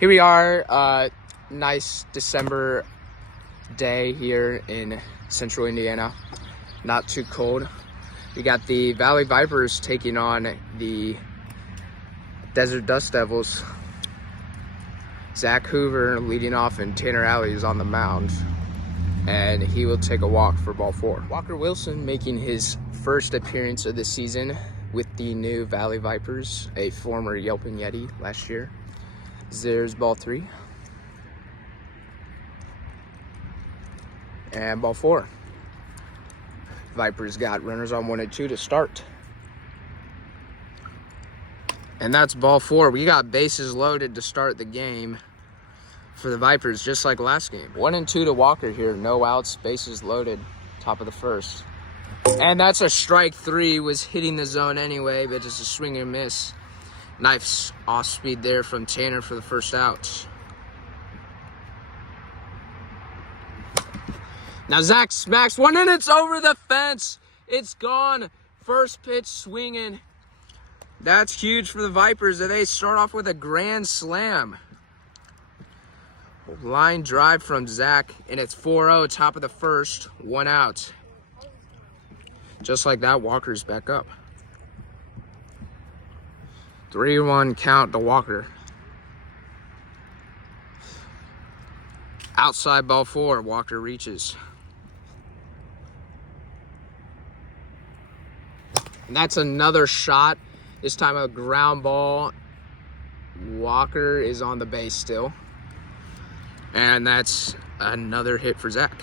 Here we are, nice December day here in central Indiana. Not too cold. We got the Valley Vipers taking on the Desert Dust Devils. Zach Hoover leading off, and Tanner Alley is on the mound, and he will take a walk for ball 4. Walker Wilson making his first appearance of the season with the new Valley Vipers, a former Yelping Yeti last year. There's ball 3. And ball 4. Vipers got runners on 1 and 2 to start. And that's ball 4. We got bases loaded to start the game for the Vipers, just like last game. 1 and 2 to Walker here. No outs, bases loaded, top of the first. And that's a strike 3. Was hitting the zone anyway, but just a swing and miss. Nice off speed there from Tanner for the first out. Now Zach smacks one, and it's over the fence. It's gone. First pitch swinging. That's huge for the Vipers. They start off with a grand slam. Line drive from Zach, and it's 4-0, top of the first, 1 out. Just like that, Walker's back up. 3-1 count to Walker. Outside ball 4, Walker reaches. And that's another shot. This time a ground ball. Walker is on the base still. And that's another hit for Zach.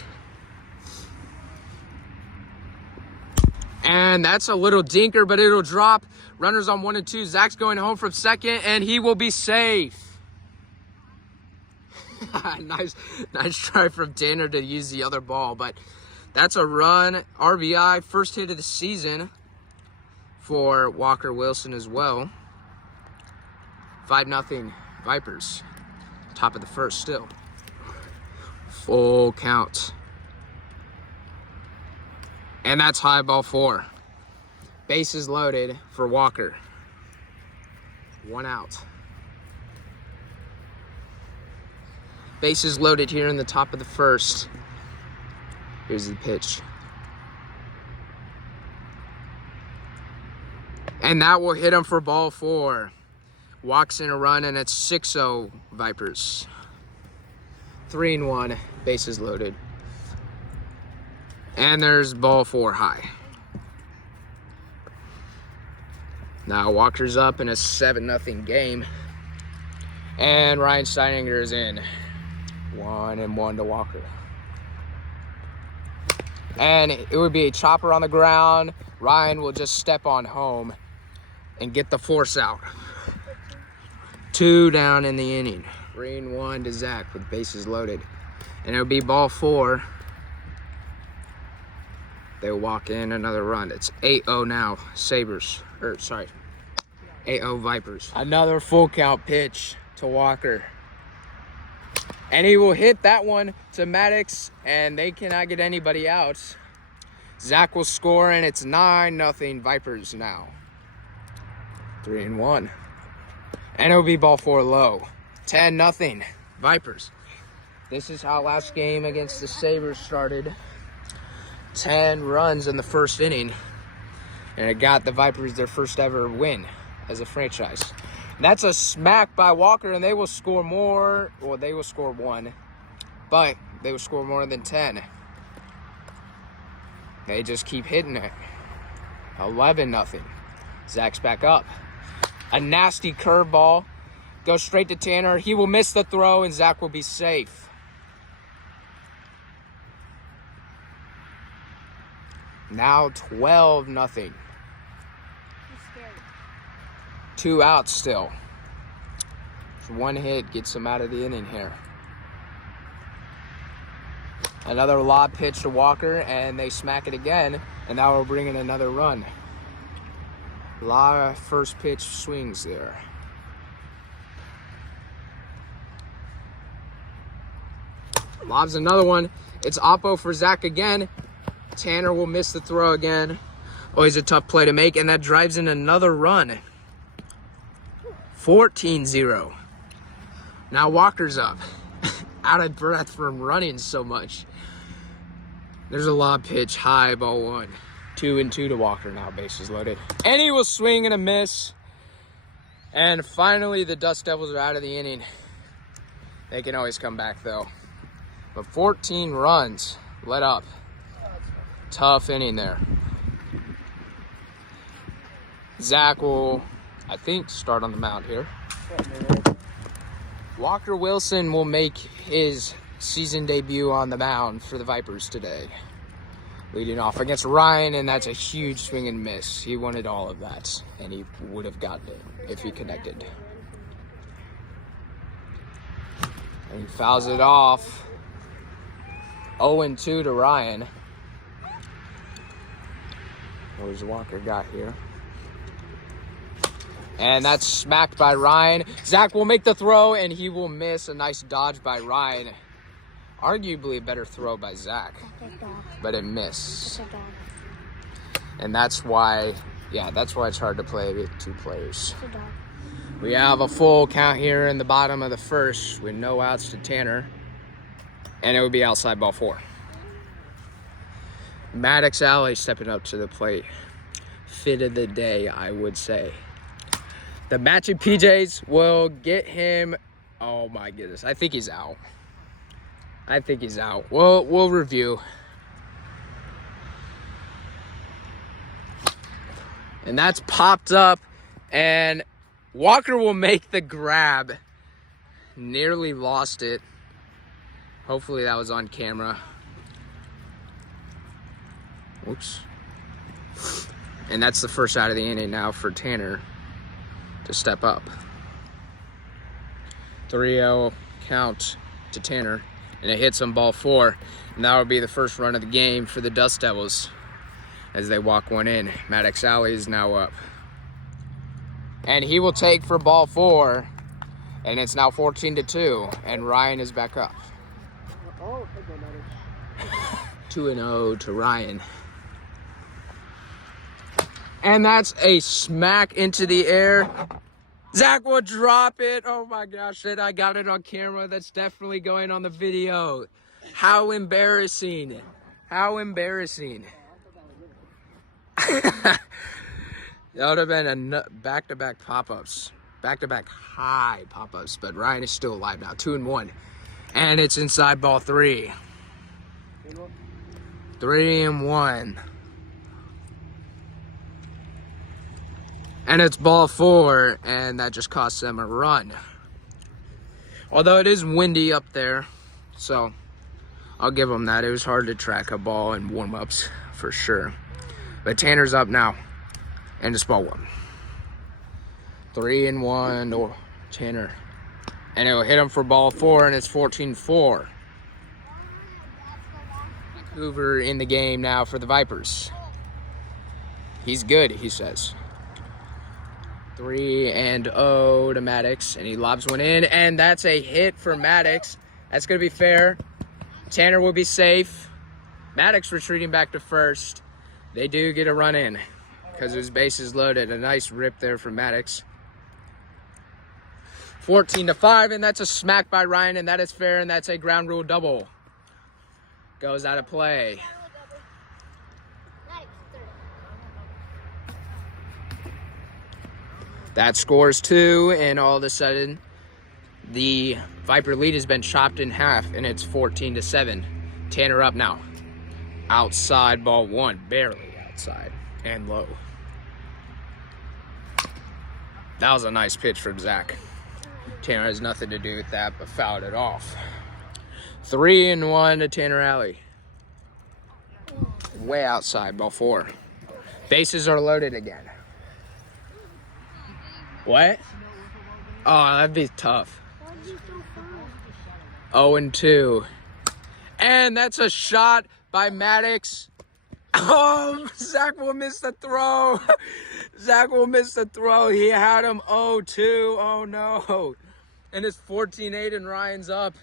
And that's a little dinker, but it'll drop. Runners on 1 and 2. Zach's going home from second, and he will be safe. Nice try from Tanner to use the other ball, but that's a run. RBI, first hit of the season for Walker Wilson as well. 5-0 Vipers. Top of the first still. Full count. And that's high ball 4. Bases loaded for Walker. 1 out. Bases loaded here in the top of the first. Here's the pitch. And that will hit him for ball 4. Walks in a run, and it's 6-0 Vipers. 3-1, bases loaded. And there's ball 4 high. Now Walker's up in a 7-0 game. And Ryan Steininger is in. 1-1 to Walker. And it would be a chopper on the ground. Ryan will just step on home and get the force out. 2 down in the inning. 3-1 to Zach with bases loaded. And it'll be ball 4. They walk in another run. It's 8-0 now, Sabres. 8-0 Vipers. Another full count pitch to Walker. And he will hit that one to Maddox, and they cannot get anybody out. Zach will score, and it's 9-0 Vipers now. 3-1. And it'll be ball 4 low. 10-0 Vipers. This is how last game against the Sabres started. 10 runs in the first inning, and it got the Vipers their first ever win as a franchise. That's a smack by Walker, and they will score more. Well, they will score 1, but they will score more than 10. They just keep hitting it. 11-0. Zach's back up. A nasty curveball goes straight to Tanner. He will miss the throw, and Zach will be safe. Now 12-0. 2 outs still. Just 1 hit gets him out of the inning here. Another lob pitch to Walker, and they smack it again, and that will bring in another run. A lot of first pitch swings there. Lobs another one. It's oppo for Zach again. Tanner will miss the throw again. Always a tough play to make, and that drives in another run. 14-0. Now Walker's up. Out of breath from running so much. There's a lob pitch, high, ball 1. 2-2 to Walker now, bases loaded. And he will swing and a miss. And finally, the Dust Devils are out of the inning. They can always come back, though. But 14 runs let up. Tough inning there. Zach will, I think, start on the mound here. Walker Wilson will make his season debut on the mound for the Vipers today. Leading off against Ryan, and that's a huge swing and miss. He wanted all of that, and he would have gotten it if he connected. And he fouls it off. 0-2 to Ryan. What has Walker got here? And that's smacked by Ryan. Zach will make the throw, and he will miss. A nice dodge by Ryan. Arguably a better throw by Zach. But it missed. And that's why it's hard to play with 2 players. We have a full count here in the bottom of the first with no outs to Tanner. And it would be outside ball 4. Maddox Alley stepping up to the plate. Fit of the day, I would say. The matching PJs will get him. Oh my goodness. I think he's out. We'll review. And that's popped up. And Walker will make the grab. Nearly lost it. Hopefully that was on camera. Oops. And that's the first out of the inning now for Tanner to step up. 3-0 count to Tanner, and it hits on ball 4. And that will be the first run of the game for the Dust Devils as they walk one in. Maddox Alley is now up. And he will take for ball 4, and it's now 14-2, and Ryan is back up. 2-0 to Ryan. And that's a smack into the air. Zach will drop it. Oh my gosh, I got it on camera. That's definitely going on the video. How embarrassing. How embarrassing. That would have been a back-to-back pop-ups. Back-to-back high pop-ups. But Ryan is still alive now. 2-1. And it's inside ball 3. 3-1. And it's ball 4, and that just cost them a run. Although it is windy up there, so I'll give them that. It was hard to track a ball in warm-ups, for sure. But Tanner's up now, and it's ball 1. 3-1 to Tanner. And it'll hit him for ball 4, and it's 14-4. Hoover in the game now for the Vipers. He's good, he says. 3-0 to Maddox, and he lobs one in, and that's a hit for Maddox. That's going to be fair. Tanner will be safe. Maddox retreating back to first. They do get a run in because his base is loaded. A nice rip there from Maddox. 14-5, and that's a smack by Ryan, and that is fair, and that's a ground rule double. Goes out of play. That scores 2, and all of a sudden, the Viper lead has been chopped in half, and it's 14-7. Tanner up now. Outside ball 1, barely outside, and low. That was a nice pitch from Zach. Tanner has nothing to do with that, but fouled it off. 3-1 to Tanner Alley. Way outside, ball 4. Bases are loaded again. What? Oh, that'd be tough. 0-2. And that's a shot by Maddox. Oh, Zach will miss the throw. Zach will miss the throw. He had him 0-2. Oh, no. And it's 14-8 and Ryan's up.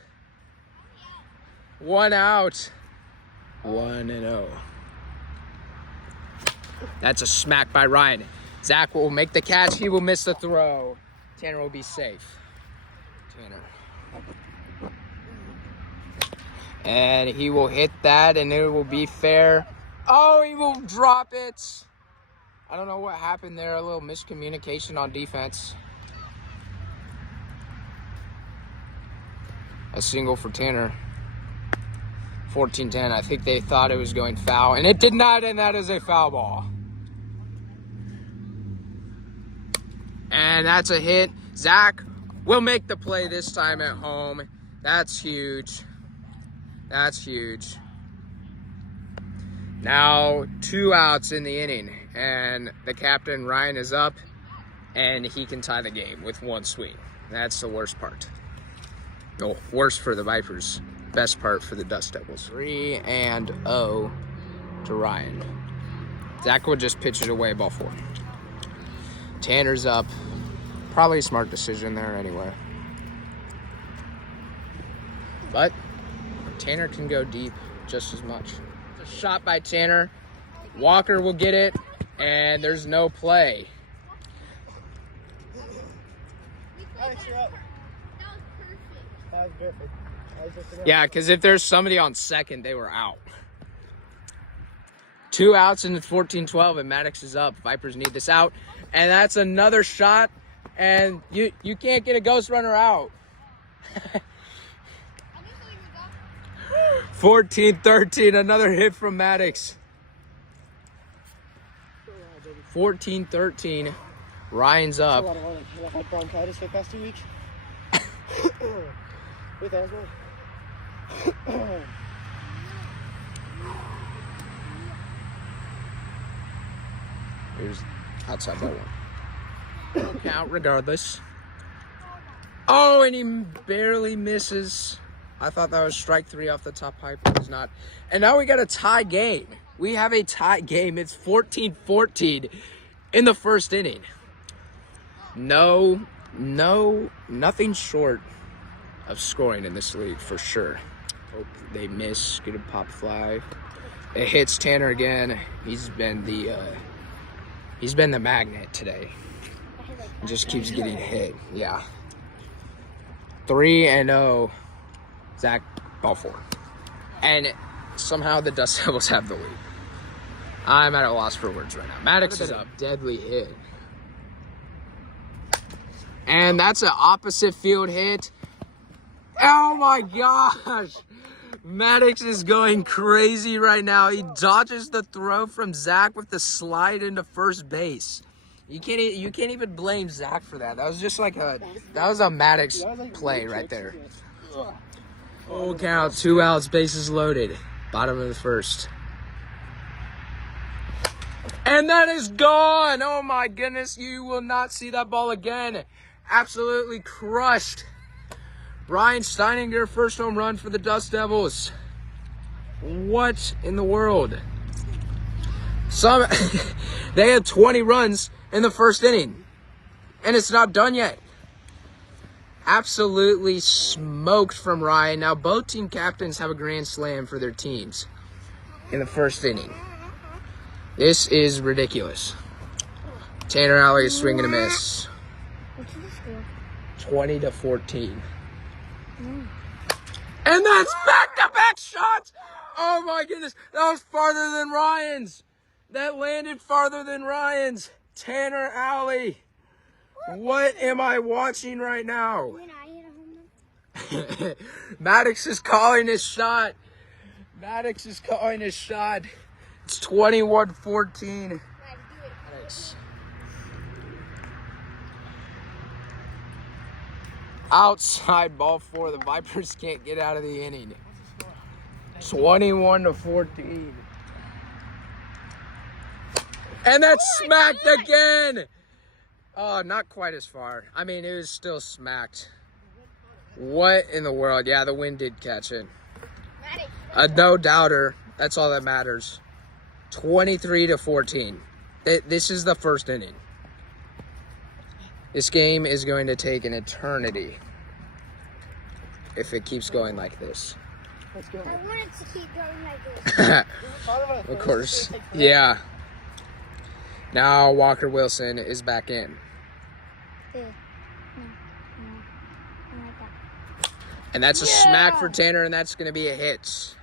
1 out. 1-0. That's a smack by Ryan. Zach will make the catch. He will miss the throw. Tanner will be safe. Tanner And he will hit that, and it will be fair. Oh, he will drop it. I don't know what happened there. A little miscommunication on defense. A single for Tanner. 14-10. I think they thought it was going foul, and it did not, and that is a foul ball. And that's a hit. Zach will make the play this time at home. That's huge. That's huge. Now 2 outs in the inning, and the captain, Ryan, is up, and he can tie the game with 1 swing. That's the worst part. No, worst for the Vipers. Best part for the Dust Devils. 3-0 to Ryan. Zach will just pitch it away, ball 4. Tanner's up. Probably a smart decision there anyway. But Tanner can go deep just as much. A shot by Tanner. Walker will get it, and there's no play. Alex, you're up. That was perfect. Yeah, because if there's somebody on second, they were out. 2 outs in the 14-12, and Maddox is up. Vipers need this out. And that's another shot, and you can't get a ghost runner out. 14-13, another hit from Maddox. 14-13, Ryan's up. That's a lot of running. I've had bronchitis for the past 2 weeks. With asthma. Here's outside that one. Count regardless. Oh, and he barely misses. I thought that was strike 3 off the top pipe. It was not. And now we got a tie game. We have a tie game. It's 14-14 in the first inning. Nothing short of scoring in this league for sure. Hope they miss. Get a pop fly. It hits Tanner again. He's been the magnet today. He just keeps getting hit. Yeah. 3-0. Zach, ball 4. And somehow the Dust Devils have the lead. I'm at a loss for words right now. Maddox is up. Deadly hit. And that's an opposite field hit. Oh my gosh. Maddox is going crazy right now. He dodges the throw from Zach with the slide into first base. You can't even blame Zach for that. That was just like a Maddox play right there. Full count, 2 outs, bases loaded. Bottom of the first. And that is gone. Oh my goodness, you will not see that ball again. Absolutely crushed. Brian Steininger, first home run for the Dust Devils. What in the world? They had 20 runs in the first inning, and it's not done yet. Absolutely smoked from Ryan. Now both team captains have a grand slam for their teams in the first inning. This is ridiculous. Tanner Alley is swinging a miss. 20-14. And that's back-to-back shots! Oh my goodness, that was farther than Ryan's. That landed farther than Ryan's. Tanner Alley. What am I watching right now? Maddox is calling his shot. Maddox is calling his shot. It's 21-14. Maddox. Outside ball 4. The Vipers can't get out of the inning. 21-14. And that's smacked again. Oh, not quite as far. I mean, it was still smacked. What in the world? Yeah, the wind did catch it. No doubter. That's all that matters. 23-14. This is the first inning. This game is going to take an eternity if it keeps going like this. Let's go. I want it to keep going like this. Of course. Yeah. Now Walker Wilson is back in. And that's a smack for Tanner, and that's going to be a hit.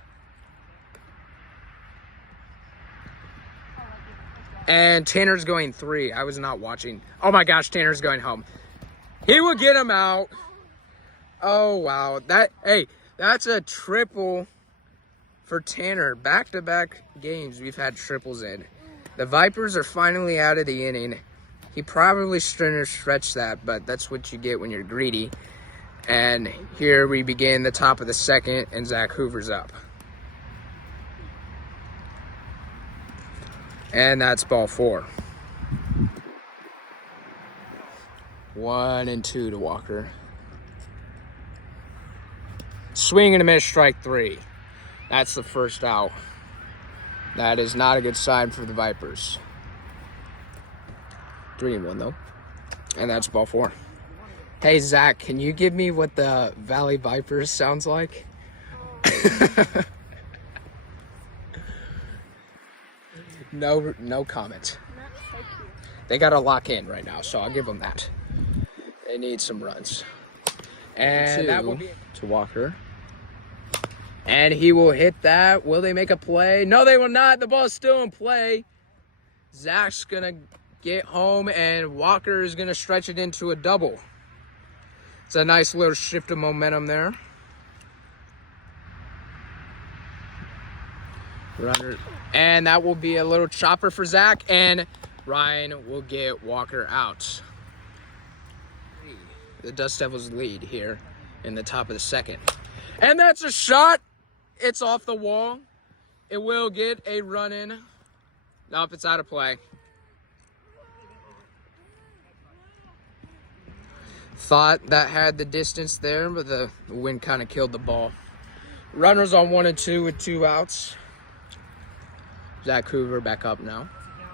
And Tanner's going 3. I was not watching. Oh my gosh, Tanner's going home. He will get him out. Oh wow. That's a triple for Tanner. Back-to-back games we've had triples in. The Vipers are finally out of the inning. He probably shouldn't have stretched that, but that's what you get when you're greedy. And here we begin the top of the second, and Zach Hoover's up. And that's ball 4. 1 and 2 to Walker. Swing and a miss, strike 3. That's the first out. That is not a good sign for the Vipers. 3-1 though. And that's ball 4. Hey Zach, can you give me what the Valley Vipers sounds like? No comment. They got to lock in right now, so I'll give them that. They need some runs. And that will be to Walker. And he will hit that. Will they make a play? No, they will not. The ball's still in play. Zach's going to get home, and Walker is going to stretch it into a double. It's a nice little shift of momentum there. Runner. And that will be a little chopper for Zach, and Ryan will get Walker out. The Dust Devils lead here in the top of the second. And that's a shot. It's off the wall. It will get a run in. Nope, it's out of play. Thought that had the distance there, but the wind kind of killed the ball. Runners on 1 and 2 with 2 outs. Zach Hoover back up now.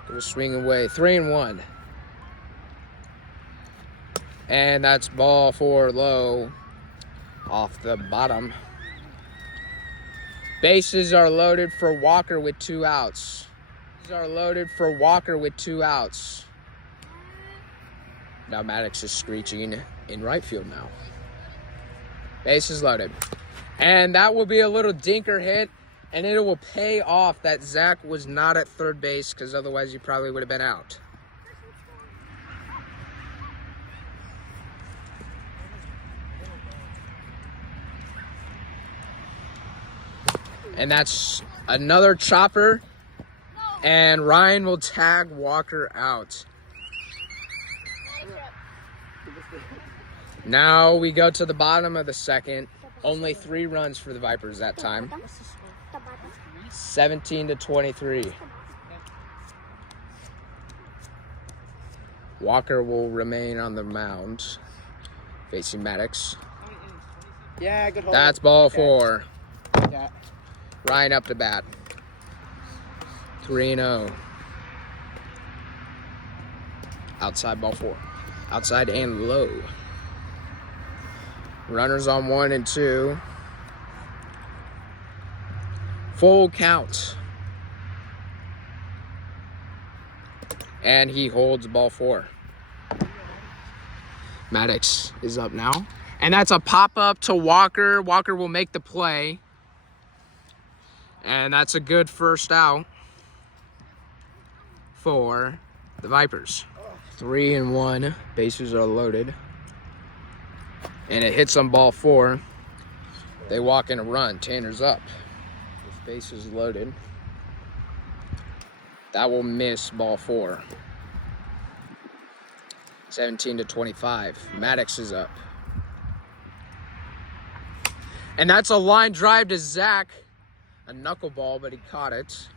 Gonna swing away. 3-1. And that's ball 4 low off the bottom. Bases are loaded for Walker with 2 outs. Bases are loaded for Walker with 2 outs. Now Maddox is screeching in right field now. Bases loaded. And that will be a little dinker hit, and it will pay off that Zach was not at third base, because otherwise he probably would have been out. And that's another chopper, and Ryan will tag Walker out. Now we go to the bottom of the second. Only 3 runs for the Vipers that time. 17-23. Walker will remain on the mound, facing Maddox. Yeah, good hold. That's ball 4. Yeah. Ryan up to bat. 3-0. Outside ball 4. Outside and low. Runners on 1 and 2. Full count. And he holds ball 4. Maddox is up now. And that's a pop-up to Walker. Walker will make the play. And that's a good first out for the Vipers. 3-1. Bases are loaded. And it hits on ball 4. They walk in a run. Tanner's up. With bases loaded. That will miss ball 4. 17-25. Maddox is up. And that's a line drive to Zach. A knuckleball, but he caught it.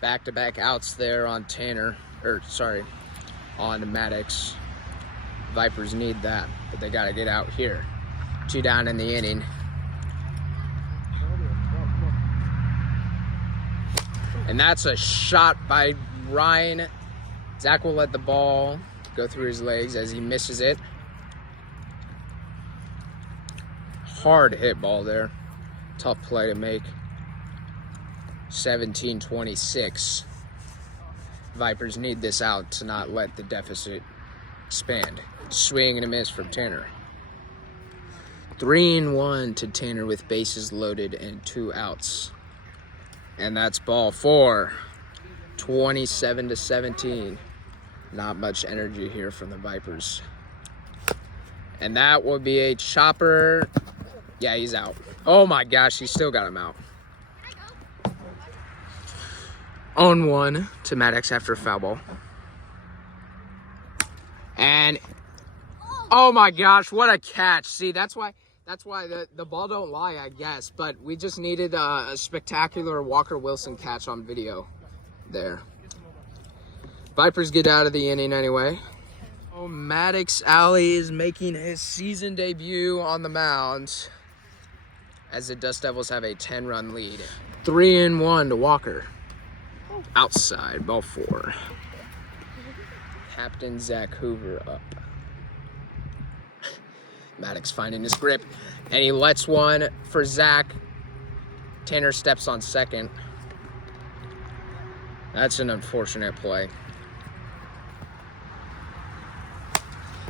Back-to-back outs there on on Maddox. Vipers need that, but they got to get out here. 2 down in the inning. And that's a shot by Ryan. Zach will let the ball go through his legs as he misses it. Hard hit ball there. Tough play to make. 17-26. Vipers need this out to not let the deficit expand. Swing and a miss from Tanner. 3-1 to Tanner with bases loaded and 2 outs. And that's ball 4. 27-17. Not much energy here from the Vipers. And that will be a chopper. Yeah, he's out. Oh my gosh, he still got him out. 0-1 to Maddox after a foul ball. And oh my gosh, what a catch. See, that's why the ball don't lie, I guess. But we just needed a spectacular Walker Wilson catch on video there. Vipers get out of the inning anyway. Oh, Maddox Alley is making his season debut on the mound as the Dust Devils have a 10-run lead. 3-1 to Walker. Outside, ball 4. Captain Zach Hoover up. Maddox finding his grip, and he lets one for Zach. Tanner steps on second. That's an unfortunate play.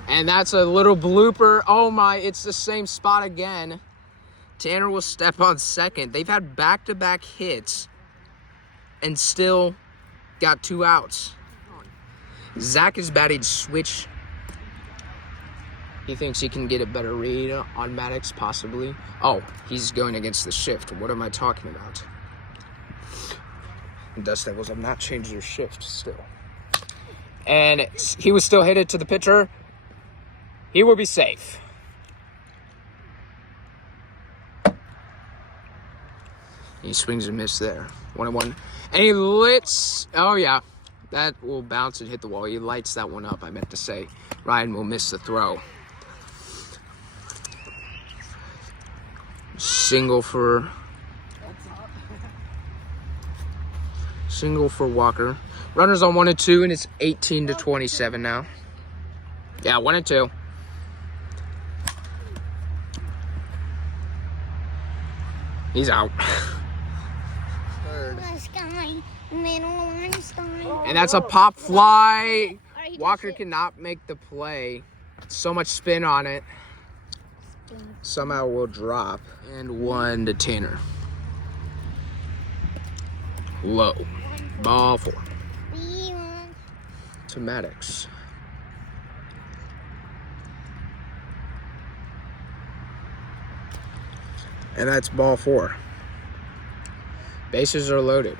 And that's a little blooper. Oh my, it's the same spot again. Tanner will step on second. They've had back-to-back hits and still got 2 outs. Zach is batting switch. He thinks he can get a better read on Maddox, possibly. Oh, he's going against the shift. What am I talking about? Dust Devils have not changed their shift still. And he was still hit it to the pitcher. He will be safe. He swings and misses there. 1-1. And he lets, oh yeah, that will bounce and hit the wall. He lights that one up, I meant to say. Ryan will miss the throw. Single for Walker. Runners on 1 and 2, and it's 18-27 now. Yeah, 1 and 2. He's out. And that's a pop fly. Walker cannot make the play. So much spin on it. Somehow will drop. And 1 to Tanner. Low. Ball 4. To Maddox. And that's ball 4. Bases are loaded.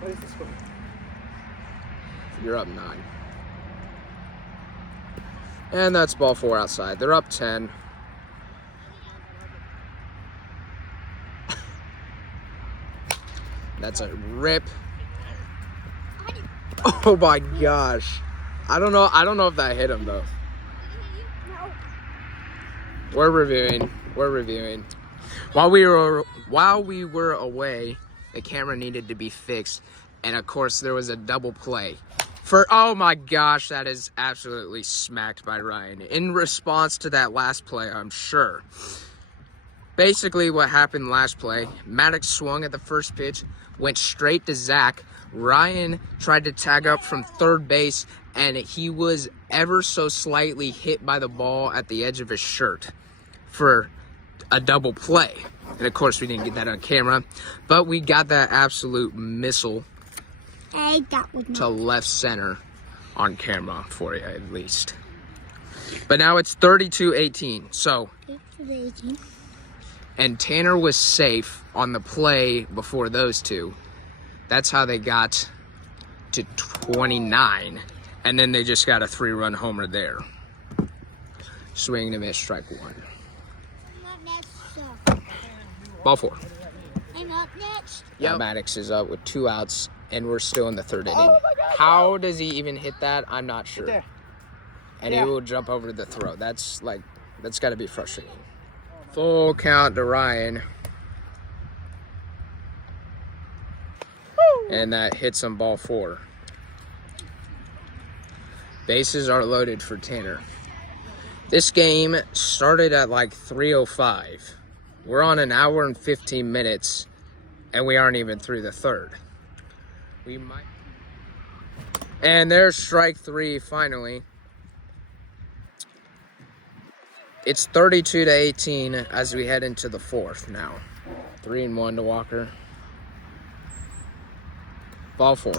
What is this score? You're up 9. And that's ball 4 outside. They're up 10. That's a rip. Oh my gosh. I don't know if that hit him though. We're reviewing. While we were away, the camera needed to be fixed, and of course there was a double play. Oh my gosh, that is absolutely smacked by Ryan. In response to that last play, I'm sure. Basically what happened last play, Maddox swung at the first pitch, went straight to Zach. Ryan tried to tag up from third base, and he was ever so slightly hit by the ball at the edge of his shirt for a double play. And of course we didn't get that on camera, but we got that absolute missile to left center on camera for you at least. But now it's 32-18. So, and Tanner was safe on the play before those two. That's how they got to 29. And then they just got a 3-run homer there. Swing and a miss, strike 1. Ball 4. I'm up next. Yep. Maddox is up with 2 outs, and we're still in the 3rd inning. How does he even hit that? I'm not sure. Right there. And he will jump over the throw. That's got to be frustrating. Full count to Ryan. And that hits him, ball 4. Bases are loaded for Tanner. This game started at like 3:05. We're on 1 hour and 15 minutes, and we aren't even through the 3rd. And there's strike 3 finally. It's 32-18 as we head into the fourth now. 3-1 to Walker. Ball 4.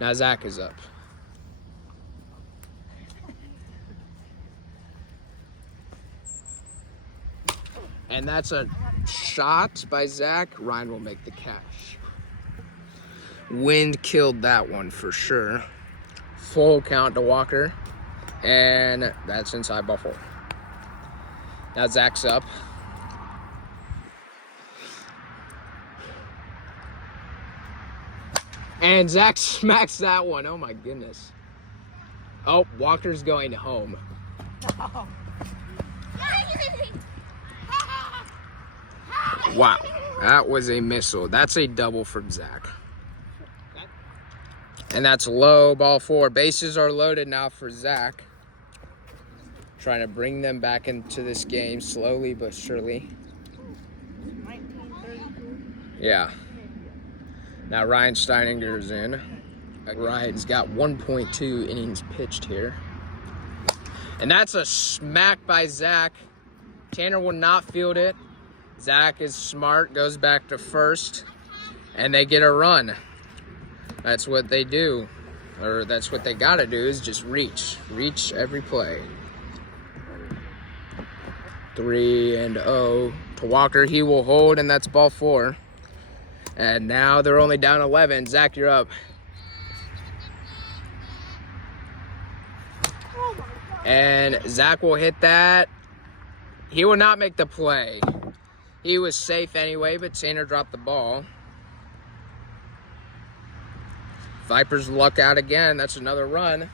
Now Zach is up. And that's a shot by Zach. Ryan will make the catch. Wind killed that one for sure. Full count to Walker. And that's inside ball 4. Now Zach's up. And Zach smacks that one. Oh my goodness. Oh, Walker's going home. Wow, that was a missile. That's a double from Zach. And that's low, ball 4. Bases are loaded now for Zach. Trying to bring them back into this game slowly but surely. 1932. Yeah. Now Ryan Steininger's in. Ryan's got 1.2 innings pitched here. And that's a smack by Zach. Tanner will not field it. Zach is smart, goes back to first, and they get a run. That's what they do, or that's what they gotta do, is just reach every play. 3-0 to Walker. He will hold, and that's ball 4. And now they're only down 11. Zach, you're up. And Zach will hit that. He will not make the play. He was safe anyway, but Tanner dropped the ball. Vipers luck out again. That's another run.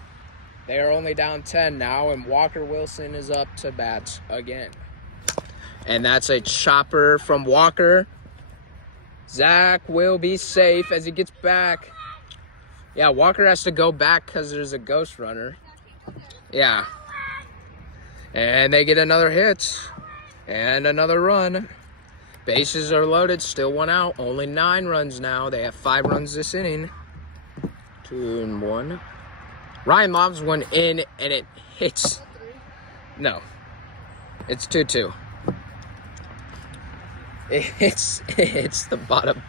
They are only down 10 now, and Walker Wilson is up to bat again. And that's a chopper from Walker. Zach will be safe as he gets back. Yeah, Walker has to go back because there's a ghost runner. Yeah. And they get another hit and another run. Bases are loaded, still 1 out. Only 9 runs now. They have 5 runs this inning. 2-1. Ryan lobs one in, and it hits. No. It's 2-2. It hits the bottom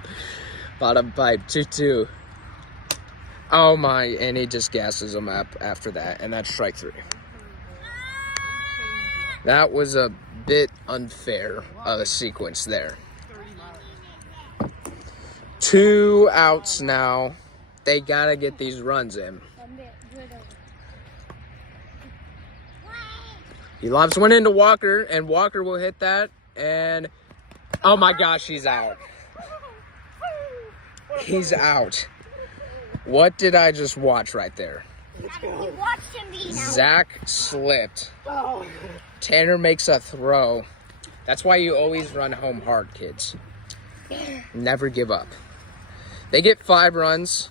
pipe. 2-2. Oh my, and he just gasses him up after that, and that's strike 3. That was a bit unfair of a sequence there. 2 outs now. They gotta get these runs in. He lobs one into Walker, and Walker will hit that, and oh my gosh, he's out. He's out. What did I just watch right there? Zach slipped. Tanner makes a throw. That's why you always run home hard, kids. Never give up. They get 5 runs.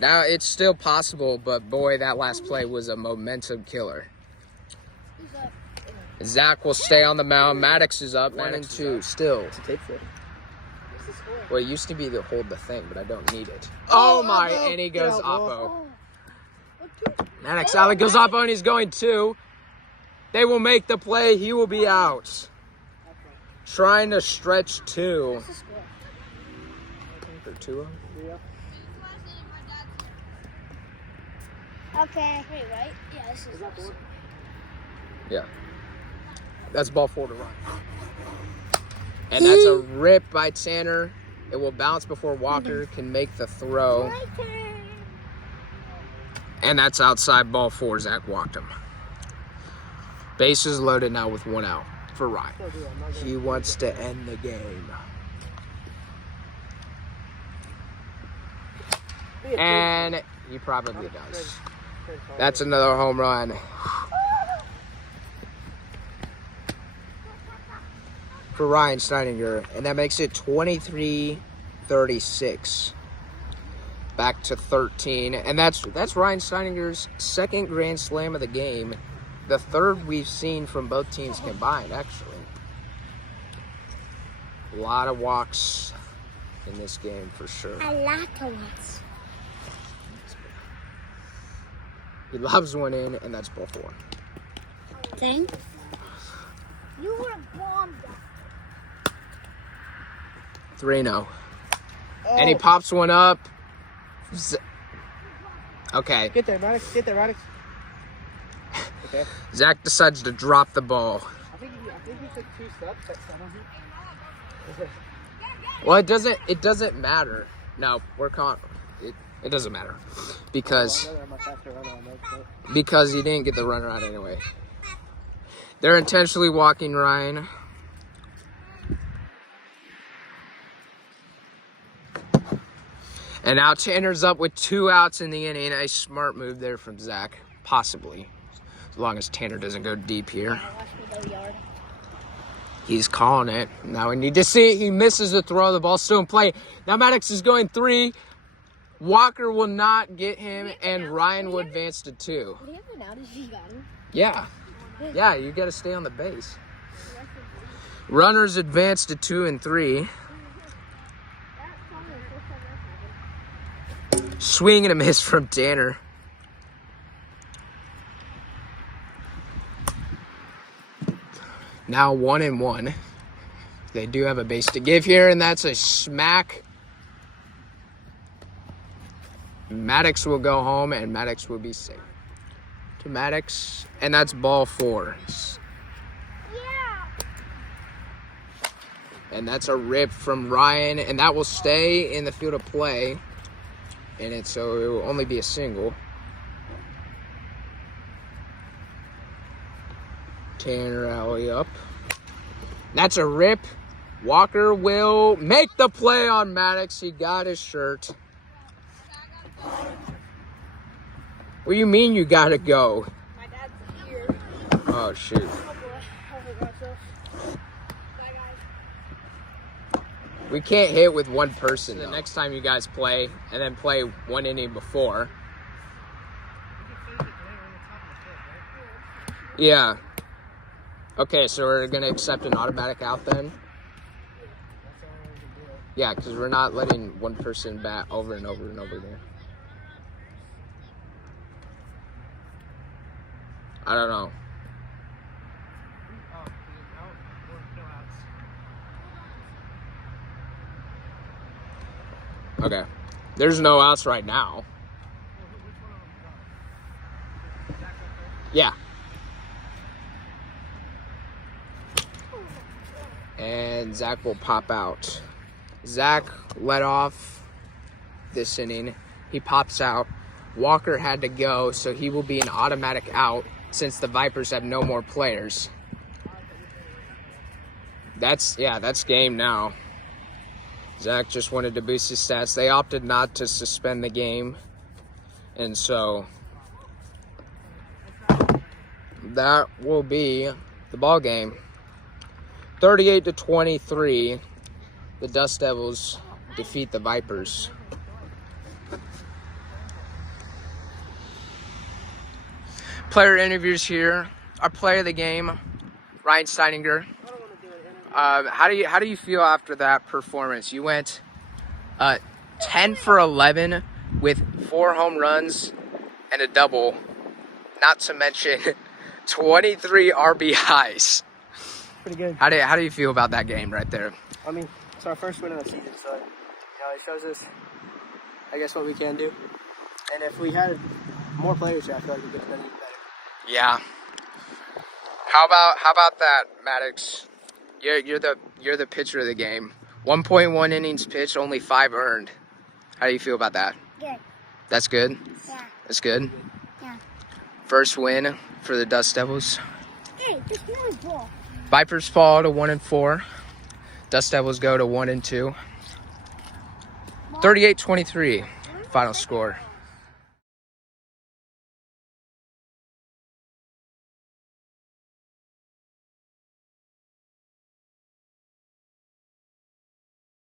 Now, it's still possible, but boy, that last play was a momentum killer. Zach will stay on the mound. Maddox is up. 1-2 still. Well, it used to be to hold the thing, but I don't need it. Oh my, and he goes oppo. Maddox out goes oppo, and he's going 2. They will make the play. He will be out. Trying to stretch 2. For 2. Okay. Wait, right? Yeah, this is that 4? Yeah. That's ball 4 to Ryan. And that's a rip by Tanner. It will bounce before Walker can make the throw. And that's outside ball 4. Zach walked him. Bases loaded now with 1 out for Ryan. He wants to end the game. And he probably does. That's another home run. For Ryan Steininger, and that makes it 23-36. Back to 13, and that's Ryan Steininger's 2nd grand slam of the game, the 3rd we've seen from both teams combined, actually. A lot of walks in this game for sure. A lot of walks. He lobs one in, and that's ball 4. thing. You would have bombed that. 3-0. And he pops one up. Okay. Get there, Maddox. Get there, Maddox. Okay. Zach decides to drop the ball. I think he took 2 steps. That's some of it. Well, it doesn't matter. No, it doesn't matter because he didn't get the runner out anyway. They're intentionally walking Ryan. And now Tanner's up with 2 outs in the inning. A smart move there from Zach, possibly, as long as Tanner doesn't go deep here. He's calling it. Now we need to see. He misses the throw. The ball's still in play. Now Maddox is going 3. Walker will not get him, and Ryan will advance to 2. Did he have an out as he got him? Yeah. Yeah, you got to stay on the base. Runners advance to 2 and 3. Swing and a miss from Tanner. Now 1-1. They do have a base to give here, and that's a smack. Maddox will go home, and Maddox will be safe. To Maddox, and that's ball 4. Yeah. And that's a rip from Ryan, and that will stay in the field of play. And so it will only be a single. Tanner alley up. That's a rip. Walker will make the play on Maddox. He got his shirt. What do you mean you gotta go? My dad's here. Oh, shoot. We can't hit with one person. The next time you guys play, and then play 1 inning before. Yeah. Okay, so we're going to accept an automatic out then? Yeah, because we're not letting one person bat over and over and over there. I don't know. Okay. There's no outs right now. Yeah. And Zach will pop out. Zach led off this inning. He pops out. Walker had to go, so he will be an automatic out since the Vipers have no more players. That's game now. Zach just wanted to boost his stats. They opted not to suspend the game. And so that will be the ball game. 38-23. The Dust Devils defeat the Vipers. Player interviews here. Our player of the game, Ryan Steininger. How do you feel after that performance? You went 10 for 11 with 4 home runs and a double, not to mention 23 RBIs. Pretty good. How do you feel about that game right there? I mean, it's our first win of the season, so it shows us, I guess, what we can do. And if we had more players here, I feel like we could have done even better. Yeah. How about that, Maddox? You're the pitcher of the game. 1.1 innings pitched, only 5 earned. How do you feel about that? Good. That's good? Yeah. That's good? Yeah. First win for the Dust Devils. Hey, just give me the ball. Vipers fall to 1-4. Dust Devils go to 1-2. 38-23 final score.